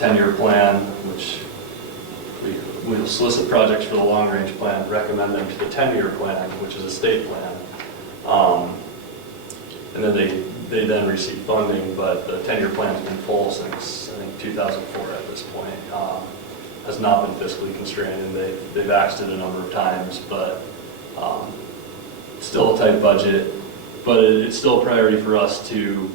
10-year plan, which we'll solicit projects for the long-range plan, recommend them to the 10-year plan, which is a state plan. And then they then receive funding, but the 10-year plan's been full since, I think, 2004 at this point. Has not been fiscally constrained, and they've axed it a number of times, but still a tight budget. But it's still a priority for us to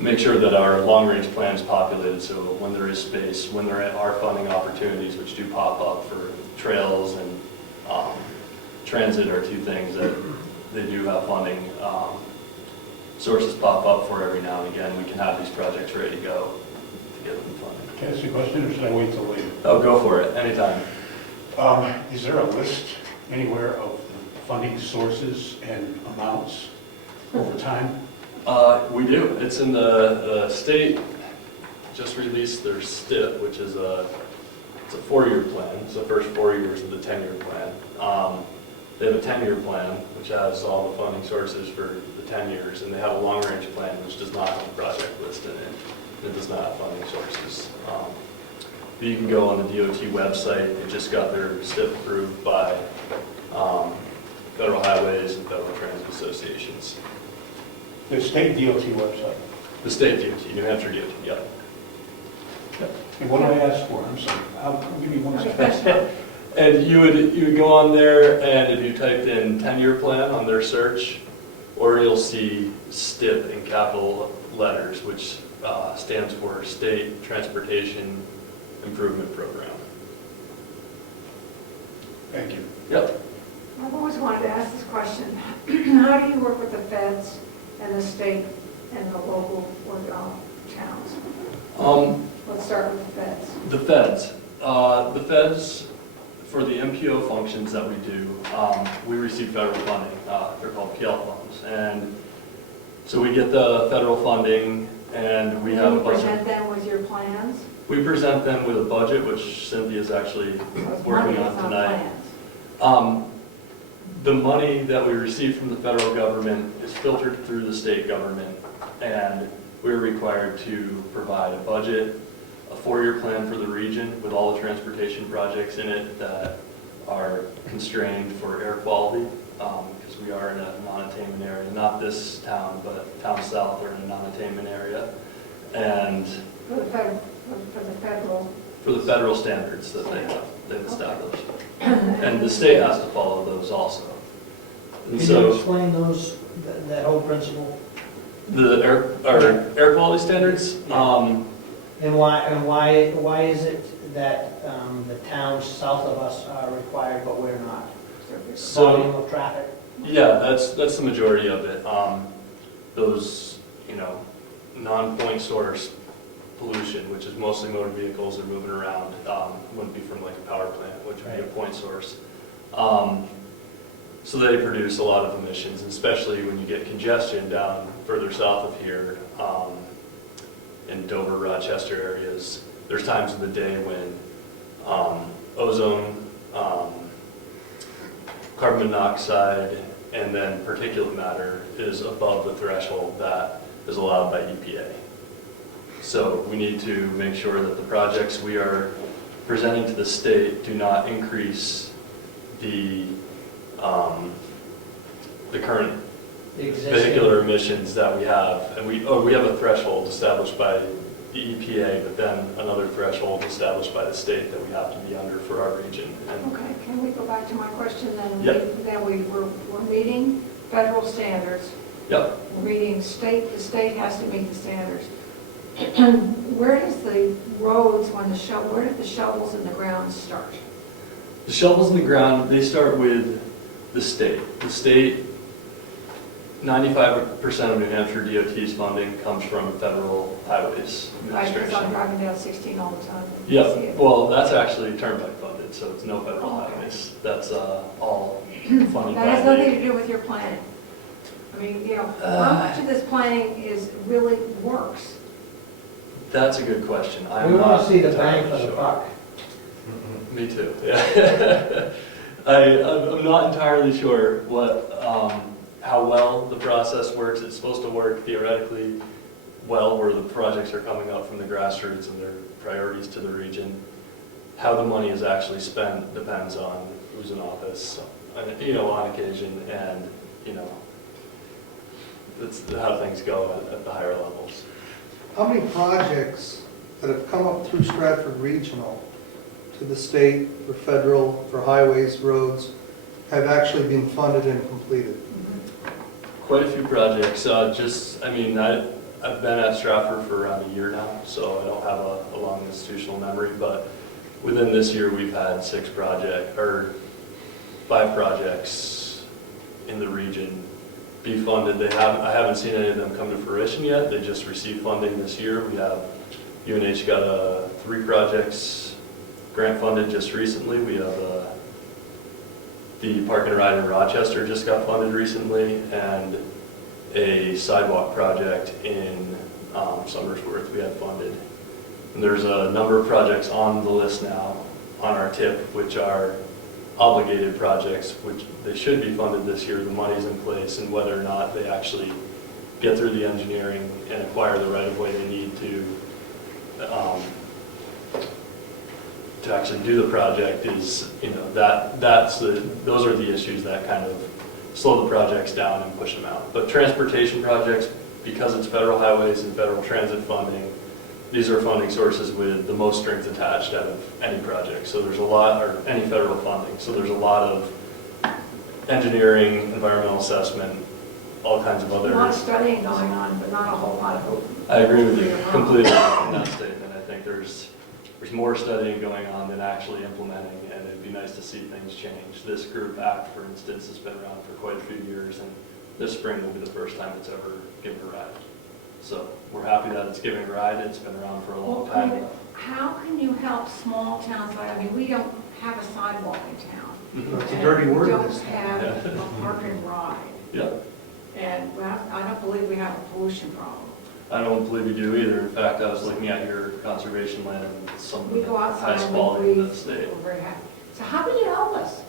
make sure that our long-range plan is populated, so when there is space, when there are funding opportunities, which do pop up for trails and transit are two things that they do have funding sources pop up for every now and again. We can have these projects ready to go to get them funding. Can I ask you a question, or should I wait till later? Oh, go for it, anytime. Is there a list anywhere of the funding sources and amounts over time? We do. It's in the state just released their STIP, which is it's a 4-year plan. It's the first 4 years of the 10-year plan. They have a 10-year plan, which has all the funding sources for the 10 years, and they have a long-range plan, which does not have a project list in it. It does not have funding sources. But you can go on the DOT website. It just got their STIP approved by Federal Highways and Federal Transit Associations. The state DOT website. The state DOT, New Hampshire DOT, yep. And what do I ask for? I'm sorry. I'll give you one second. And you would go on there, and if you typed in 10-year plan on their search, or you'll see STIP in capital letters, which stands for State Transportation Improvement Program. Thank you. Yep. I've always wanted to ask this question. How do you work with the feds and the state and the local or towns? Let's start with the feds. The feds, for the MPO functions that we do, we receive federal funding. They're called PL funds. And so we get the federal funding, and we have a budget. You present them with your plans? We present them with a budget, which Cynthia's actually working on tonight. The money that we receive from the federal government is filtered through the state government, and we're required to provide a budget, a 4-year plan for the region with all the transportation projects in it that are constrained for air quality, because we are in a non-attainment area. Not this town, but town south are in a non-attainment area. And For the federal standards that they've established. And the state has to follow those also. And Can you explain those, that whole principle? The air quality standards? And why is it that the towns south of us are required but we're not? Volume of traffic? Yeah, that's the majority of it. Those, non-point source pollution, which is mostly motor vehicles that are moving around, wouldn't be from like a power plant, which would be a point source. So they produce a lot of emissions, especially when you get congestion down further south of here, in Dover, Rochester areas. There's times of the day when ozone, carbon monoxide, and then particulate matter is above the threshold that is allowed by EPA. So we need to make sure that the projects we are presenting to the state do not increase the current vehicular emissions that we have. And we have a threshold established by the EPA, but then another threshold established by the state that we have to be under for our region. And Okay, can we go back to my question then? Yep. We're meeting federal standards. Yep. We're meeting the state has to meet the standards. Where does the roads, where did the shovels in the ground start? The shovels in the ground, they start with the state. The state, 95% of New Hampshire DOT's funding comes from federal highways administration. I'm driving down 16 all the time. Yep, well, that's actually turnpike funded, so it's no federal highways. That's all funded by That has nothing to do with your planning. I mean, how much of this planning really works? That's a good question. We want to see the bang for the buck. Me too, yeah. I'm not entirely sure how well the process works. It's supposed to work theoretically well, where the projects are coming up from the grassroots and their priorities to the region. How the money is actually spent depends on who's in office, and, you know, on occasion, and, you know, that's how things go at the higher levels. How many projects that have come up through Stratford Regional to the state, for federal, for highways, roads, have actually been funded and completed? Quite a few projects, I've been at Stratford for around a year now, so I don't have a long institutional memory, but within this year, we've had 5 projects in the region be funded. I haven't seen any of them come to fruition yet. They just received funding this year. We have, UNH got 3 projects grant funded just recently. We have the Park and Ride in Rochester just got funded recently, and a sidewalk project in Somersworth we had funded. And there's a number of projects on the list now on our tip, which are obligated projects, which they should be funded this year. The money's in place, and whether or not they actually get through the engineering and acquire the right-of-way they need to actually do the project is, you know, those are the issues that kind of slow the projects down and push them out. But transportation projects, because it's federal highways and federal transit funding, these are funding sources with the most strings attached out of any project. So there's a lot, or any federal funding. So there's a lot of engineering, environmental assessment, all kinds of other. A lot of studying going on, but not a whole lot of. I agree with you completely in that statement. I think there's more studying going on than actually implementing, and it'd be nice to see things change. This group act, for instance, has been around for quite a few years, and this spring will be the first time it's ever given a ride. So we're happy that it's giving a ride. It's been around for a long time. How can you help small towns like, we don't have a sidewalk in town. It's a dirty word. We don't have a park and ride. Yeah. And I don't believe we have a pollution problem. I don't believe we do either. In fact, I was looking at your conservation land and some of We the go outside highest and quality we in the breathe. state. We're very happy. So how can you help us?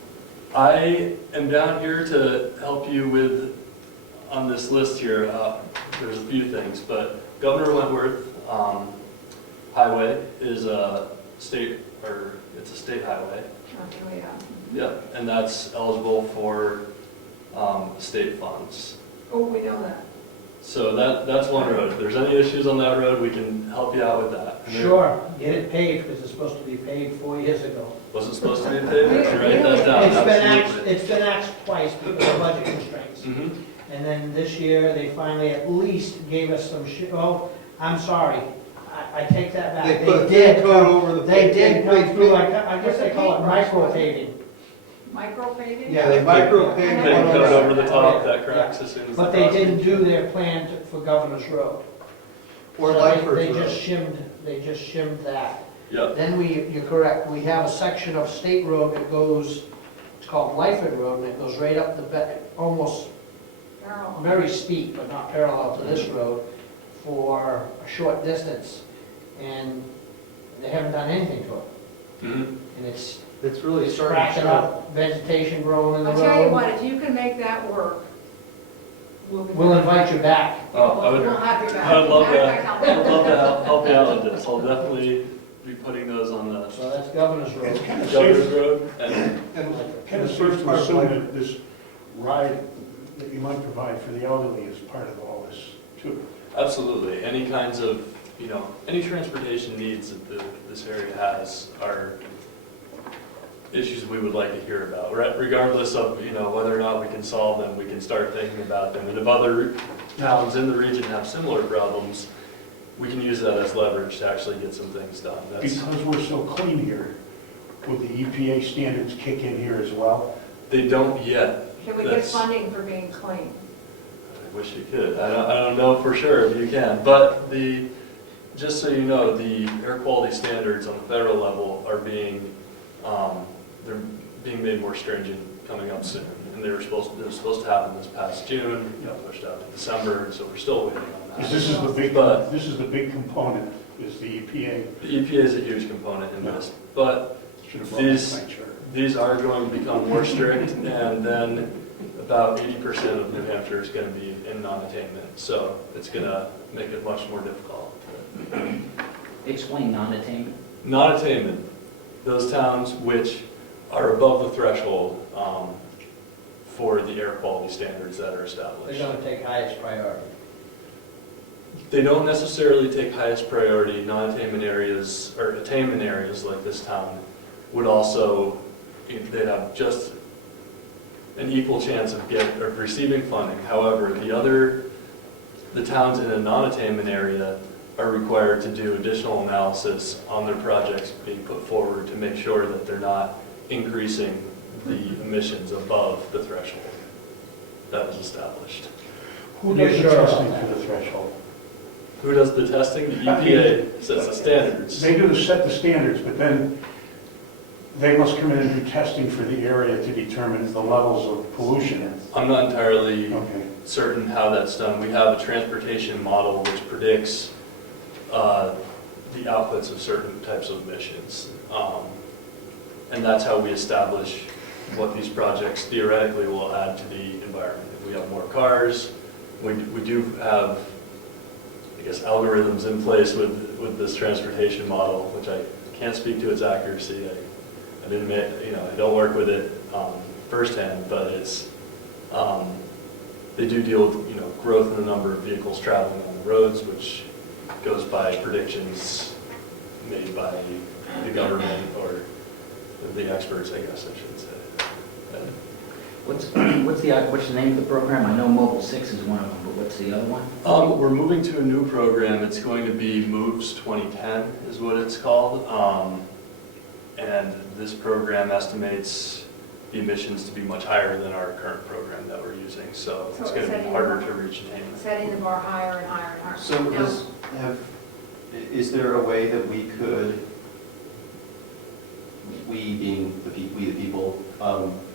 I am down here to help you on this list here. There's a few things, but Governor Wentworth Highway is a state highway. Okay, Yep, and that's eligible for state funds. Oh, we know that. So that's one road. If there's any issues on that road, we can help you out with that. And there- Sure, get it paved, because it's supposed to be paved 4 years ago. Was it supposed to be paved? I should write that down. Absolutely. It's been axed twice because of budget constraints. Mhm. And then this year, they finally at least gave us some I'm sorry, I take that back. They put a thin coat over the. They did come they- through, I guess they call it micro paving. Micro paving? Yeah, they micro Thin paved Thin one coat on over the the, top that cracks as soon as. But the they frost didn't hits. do their plan for Governor's Road. or So Lightford They Road. just shimmed that. Yep. Then you're correct, we have a section of state road that goes, it's called Lyford Road, and it goes right up almost Parallel. very steep, but not parallel to this road, for a short distance. And they haven't done anything to it. Mhm. And it's It's really starting to cracking show. up, vegetation growing in the I'll tell you what, road. if you can make that work, We'll invite you back. Oh, I would, We'll have you back. I would love Matter of that. fact, I would love to help you out with this. I'll definitely be putting those on the So that's Governor's It's Road. kind of Governor's safe, Road. And And kind of the safe first to part of assume like, that this ride that you might provide for the elderly is part of all this too. absolutely, any kinds of, any transportation needs that this area has are issues we would like to hear about. Regardless of, whether or not we can solve them, we can start thinking about them. And if other towns in the region have similar problems, we can use that as leverage to actually get some things done. Because we're so clean here, would the EPA standards kick in here as well? They don't yet. Can we get funding for being clean? I wish you could. I don't know for sure if you can, but just so you know, the air quality standards on the federal level are they're being made more stringent coming up soon, and they were supposed to happen this past June, pushed out to December, and so we're still waiting on that. This is the big component, is the EPA. The EPA is a huge component in this, but Should have brought this to my chart. these are going to become more strict, and then about 80% of New Hampshire is going to be in non-attainment. So it's going to make it much more difficult. Explain non-attainment. Non-attainment, those towns which are above the threshold for the air quality standards that are They're established. gonna take highest priority. They don't necessarily take highest priority. Non-attainment areas, or attainment areas like this town, would also, they'd have just an equal chance of receiving funding. However, the towns in a non-attainment area are required to do additional analysis on their projects being put forward to make sure that they're not increasing the emissions above the threshold that was established. Who You're does the sure about testing that? for the threshold? Who does the testing? The EPA sets the standards. They do set the standards, but then they must come in and do testing for the area to determine the levels of pollution. I'm not entirely Okay. certain how that's done. We have a transportation model which predicts the outputs of certain types of emissions. And that's how we establish what these projects theoretically will add to the environment. If we have more cars, we do have, I guess, algorithms in place with this transportation model, which I can't speak to its accuracy. I didn't, I don't work with it firsthand, but it's, they do deal with, growth in the number of vehicles traveling on the roads, which goes by predictions made by the government or the experts, I guess I should say. What's the name of the program? I know Mobile 6 is one of them, but what's the other one? We're moving to a new program. It's going to be Moves 2010 is what it's called. And this program estimates the emissions to be much higher than our current program that we're using. So it's going to be harder to reach attainment. Setting the bar higher and higher and higher. So Now, is there a way that we could, we being the people,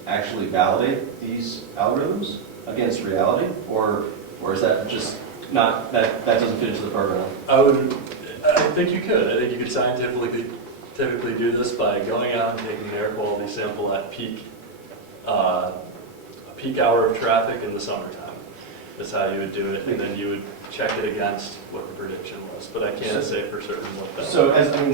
actually validate these algorithms against reality? Or is that just not, that doesn't fit into the program? I think you could. I think you could typically do this by going out and taking an air quality sample at a peak hour of traffic in the summertime. That's how you would do it, and then you would check it against what the prediction was. But I can't say for certain what that. So I don't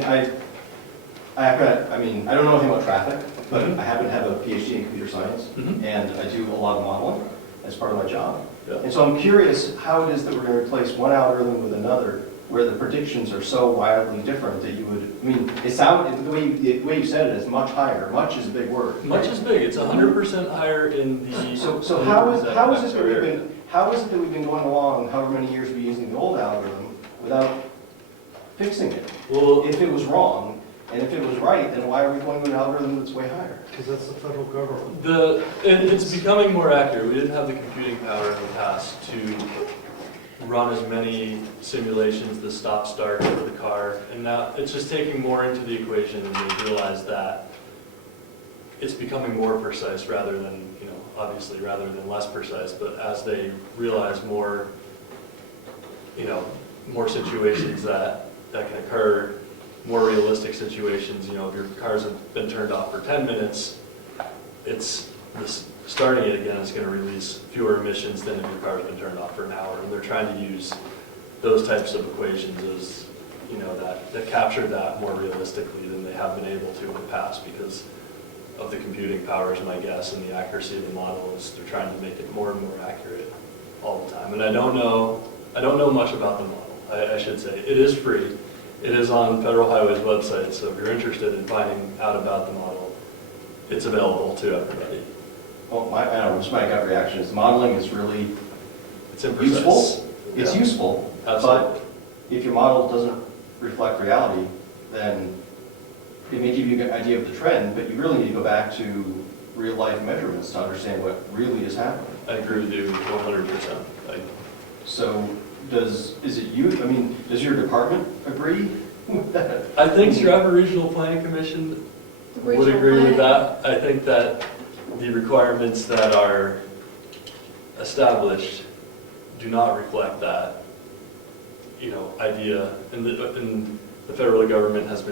know anything about traffic, but I happen to have a PhD in computer science, Mhm. and I do a lot of modeling as part of my job. Yeah. And so I'm curious how it is that we're going to replace one algorithm with another, where the predictions are so wildly different that you would, the way you said it is much higher. Much is a big word. Much is big. It's 100% higher in the. So how is it that we've been going along, however many years we've been using the old algorithm, without fixing it? Well, If it was wrong, and if it was right, then why are we going with an algorithm that's way higher? Because that's the federal government. it's becoming more accurate. We didn't have the computing power in the past to run as many simulations, the stop-start for the car, and now it's just taking more into the equation, and they realize that it's becoming more precise rather than, obviously rather than less precise, but as they realize more, more situations that can occur, more realistic situations, if your cars have been turned off for 10 minutes, starting it again is going to release fewer emissions than if your car's been turned off for an hour. And they're trying to use those types of equations as, that capture that more realistically than they have been able to in the past because of the computing power is my guess, and the accuracy of the model is they're trying to make it more and more accurate all the time. And I don't know much about the model, I should say. It is free. It is on Federal Highway's website, so if you're interested in finding out about the model, it's available to everybody. Well, I don't know, just my gut reaction is modeling is really It's imprecise. useful. It's Yeah. useful, Absolutely. but if your model doesn't reflect reality, then it may give you an idea of the trend, but you really need to go back to real-life measurements to understand what really is happening. I agree with you 100%. So does your department agree with that? I think Stratford Regional Planning Commission the would regional agree with planning- that. I think that the requirements that are established do not reflect that, idea. And the federal government has been